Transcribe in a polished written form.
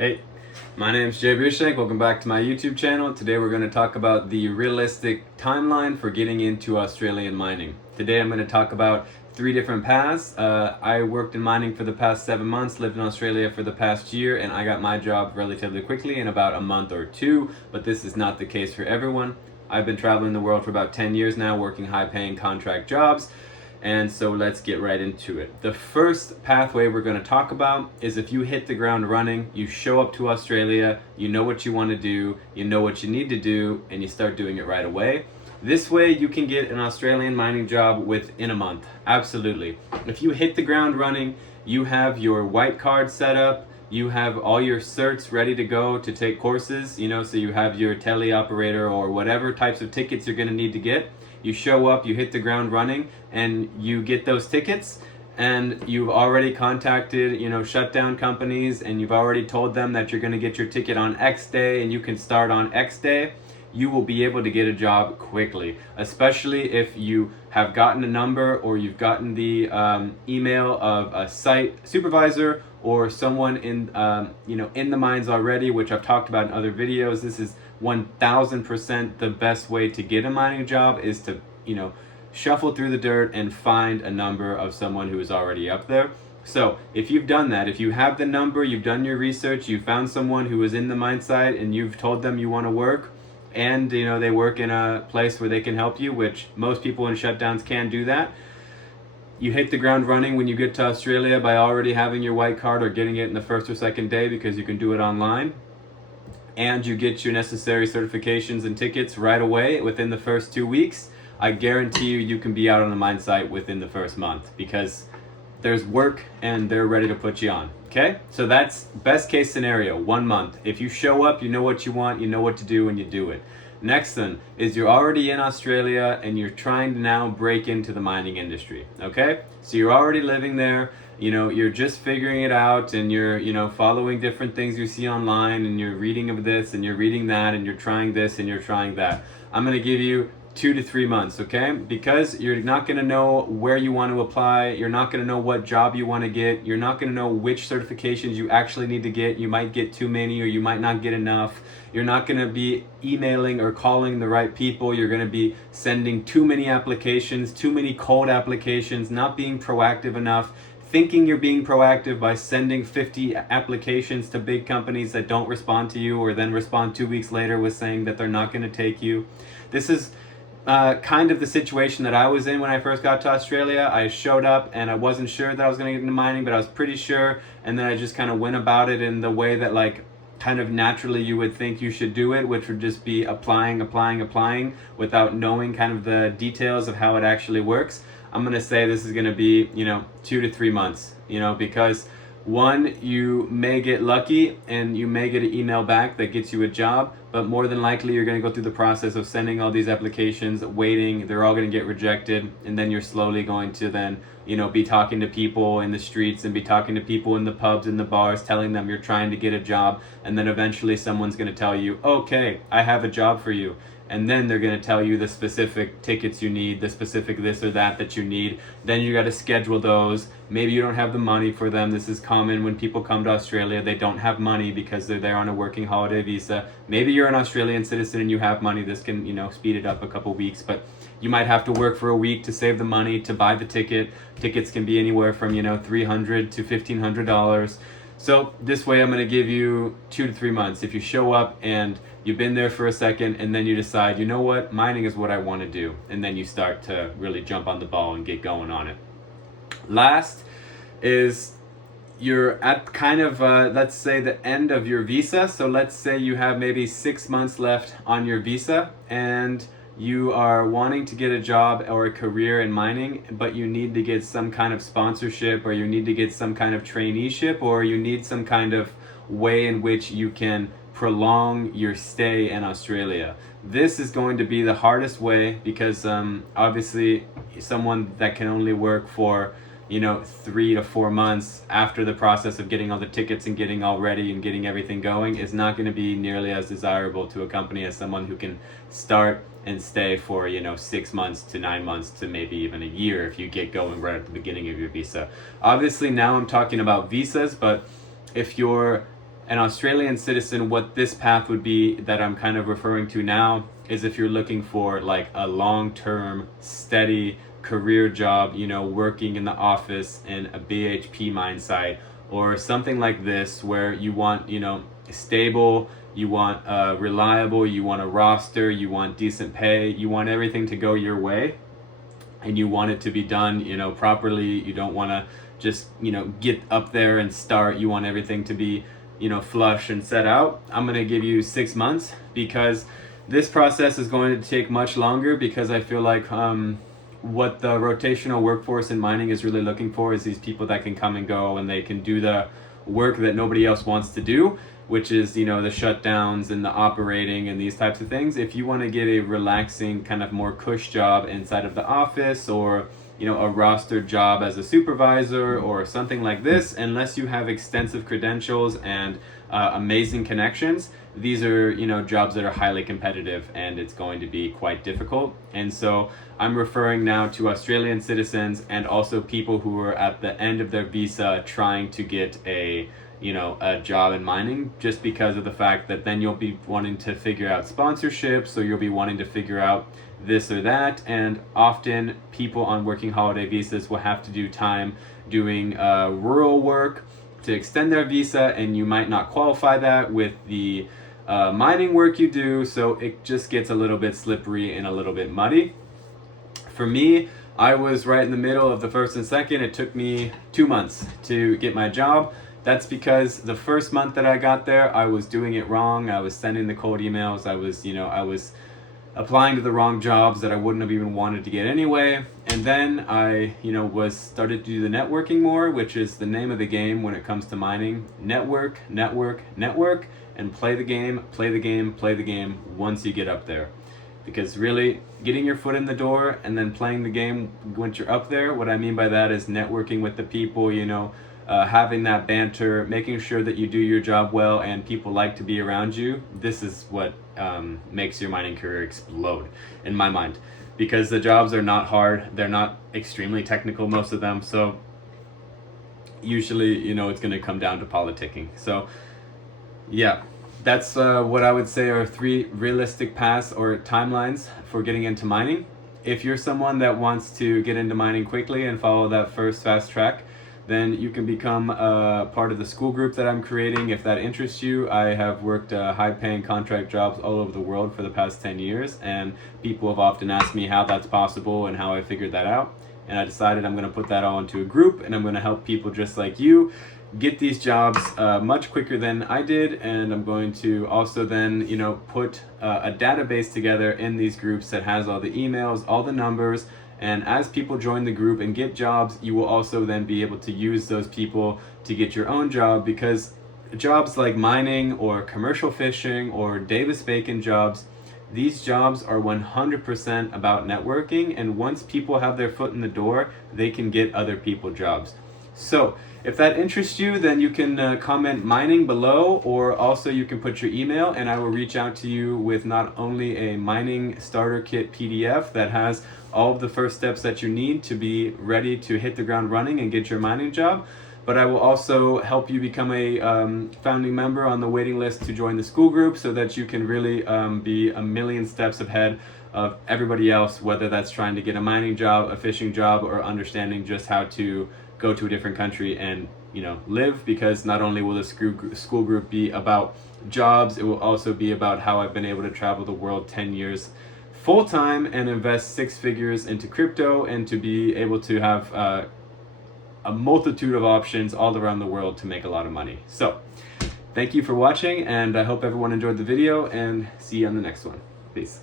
Hey, my name is Jay Brushank. Welcome back to my YouTube channel. Today we're going to talk about the realistic timeline for getting into Australian mining. Today I'm going to talk about 3 different paths. I worked in mining for the past 7 months, lived in Australia for the past year, and I got my job relatively quickly in about a month or 2, but this is not the case for everyone. I've been traveling the world for about 10 years now, working high-paying contract jobs. And so let's get right into it. The first pathway we're going to talk about is if you hit the ground running, you show up to Australia, you know what you want to do, you know what you need to do, and you start doing it right away. This way you can get an Australian mining job within a month. Absolutely. If you hit the ground running, you have your white card set up, you have all your certs ready to go to take courses, so you have your tele operator or whatever types of tickets you're going to need to get. You show up, you hit the ground running, and you get those tickets, and you've already contacted, shutdown companies, and you've already told them that you're going to get your ticket on X day, and you can start on X day. You will be able to get a job quickly, especially if you have gotten a number or you've gotten the email of a site supervisor or someone in the mines already, which I've talked about in other videos. This is 1000% the best way to get a mining job, is to shuffle through the dirt and find a number of someone who is already up there. So if you've done that, if you have the number, you've done your research, you found someone who is in the mine site and you've told them you want to work, and they work in a place where they can help you, which most people in shutdowns can do that. You hit the ground running when you get to Australia by already having your white card or getting it in the first or second day, because you can do it online. And you get your necessary certifications and tickets right away within the first 2 weeks. I guarantee you can be out on the mine site within the first month, because there's work and they're ready to put you on. Okay, so that's best case scenario, 1 month. If you show up, you know what you want, you know what to do, and you do it. Next then is you're already in Australia and you're trying to now break into the mining industry. Okay, so you're already living there, you're just figuring it out, and you're following different things you see online, and you're reading of this and you're reading that, and you're trying this and you're trying that. I'm going to give you 2 to 3 months, okay? Because you're not going to know where you want to apply, you're not going to know what job you want to get, you're not going to know which certifications you actually need to get. You might get too many or you might not get enough. You're not going to be emailing or calling the right people. You're going to be sending too many applications, too many cold applications, not being proactive enough, thinking you're being proactive by sending 50 applications to big companies that don't respond to you, or then respond 2 weeks later with saying that they're not going to take you. This is kind of the situation that I was in when I first got to Australia. I showed up and I wasn't sure that I was going to get into mining, but I was pretty sure, and then I just kind of went about it in the way that kind of naturally you would think you should do it, which would just be applying without knowing kind of the details of how it actually works. I'm going to say this is going to be 2 to 3 months, because 1, you may get lucky and you may get an email back that gets you a job, but more than likely you're going to go through the process of sending all these applications, waiting, they're all going to get rejected, and then you're slowly going to then be talking to people in the streets and be talking to people in the pubs and the bars, telling them you're trying to get a job, and then eventually someone's going to tell you, okay, I have a job for you. And then they're going to tell you the specific tickets you need, the specific this or that you need. Then you got to schedule those. Maybe you don't have the money for them. This is common when people come to Australia. They don't have money because they're there on a working holiday visa. Maybe you're an Australian citizen and you have money. This can, speed it up a couple weeks. But you might have to work for a week to save the money to buy the ticket. Tickets can be anywhere from, $300 to $1,500. So this way I'm going to give you 2 to 3 months. If you show up and you've been there for a second and then you decide, you know what, mining is what I want to do, and then you start to really jump on the ball and get going on it. Last is you're at kind of, let's say, the end of your visa. So let's say you have maybe 6 months left on your visa and you are wanting to get a job or a career in mining, but you need to get some kind of sponsorship, or you need to get some kind of traineeship, or you need some kind of way in which you can prolong your stay in Australia. This is going to be the hardest way, because obviously someone that can only work for 3 to 4 months after the process of getting all the tickets and getting all ready and getting everything going is not going to be nearly as desirable to a company as someone who can start and stay for 6 months to 9 months to maybe even a year if you get going right at the beginning of your visa. Obviously now I'm talking about visas, but if you're an Australian citizen, what this path would be that I'm kind of referring to now is if you're looking for like a long-term, steady career job, you know, working in the office in a BHP mine site or something like this, where you want, you know, stable, you want reliable, you want a roster, you want decent pay, you want everything to go your way, and you want it to be done, you know, properly. You don't want to just, you know, get up there and start. You want everything to be, you know, flush and set out. I'm going to give you 6 months, because this process is going to take much longer, because I feel like what the rotational workforce in mining is really looking for is these people that can come and go, and they can do the work that nobody else wants to do, which is, you know, the shutdowns and the operating and these types of things. If you want to get a relaxing, kind of more cush job inside of the office, or, you know, a rostered job as a supervisor or something like this, unless you have extensive credentials and amazing connections, these are, you know, jobs that are highly competitive, and it's going to be quite difficult. And so I'm referring now to Australian citizens and also people who are at the end of their visa trying to get a, you know, a job in mining, just because of the fact that then you'll be wanting to figure out sponsorships, or you'll be wanting to figure out this or that. And often people on working holiday visas will have to do time doing rural work to extend their visa, and you might not qualify that with the mining work you do, so it just gets a little bit slippery and a little bit muddy. For me, I was right in the middle of the first and second. It took me 2 months to get my job. That's because the first month that I got there, I was doing it wrong. I was sending the cold emails. I was applying to the wrong jobs that I wouldn't have even wanted to get anyway. And then I, you know, started to do the networking more, which is the name of the game when it comes to mining. Network, network, network, and play the game, play the game, play the game once you get up there. Because really, getting your foot in the door and then playing the game once you're up there, what I mean by that is networking with the people, you know, having that banter, making sure that you do your job well and people like to be around you. This is what makes your mining career explode, in my mind. Because the jobs are not hard, they're not extremely technical, most of them, so usually, you know, it's going to come down to politicking. So yeah, that's what I would say are 3 realistic paths or timelines for getting into mining. If you're someone that wants to get into mining quickly and follow that first fast track, then you can become part of the school group that I'm creating if that interests you. I have worked high-paying contract jobs all over the world for the past 10 years, and people have often asked me how that's possible and how I figured that out. And I decided I'm going to put that all into a group, and I'm going to help people just like you get these jobs much quicker than I did. And I'm going to also then, you know, put a database together in these groups that has all the emails, all the numbers. And as people join the group and get jobs, you will also then be able to use those people to get your own job, because jobs like mining or commercial fishing or Davis-Bacon jobs, these jobs are 100% about networking. And once people have their foot in the door, they can get other people jobs. So if that interests you, then you can comment mining below, or also you can put your email and I will reach out to you with not only a mining starter kit PDF that has all of the first steps that you need to be ready to hit the ground running and get your mining job, but I will also help you become a founding member on the waiting list to join the school group, so that you can really be a million steps ahead of everybody else, whether that's trying to get a mining job, a fishing job, or understanding just how to go to a different country and, you know, live. Because not only will the school group be about jobs, it will also be about how I've been able to travel the world 10 years full-time and invest 6 figures into crypto, and to be able to have a multitude of options all around the world to make a lot of money. So thank you for watching, and I hope everyone enjoyed the video, and see you on the next one. Peace.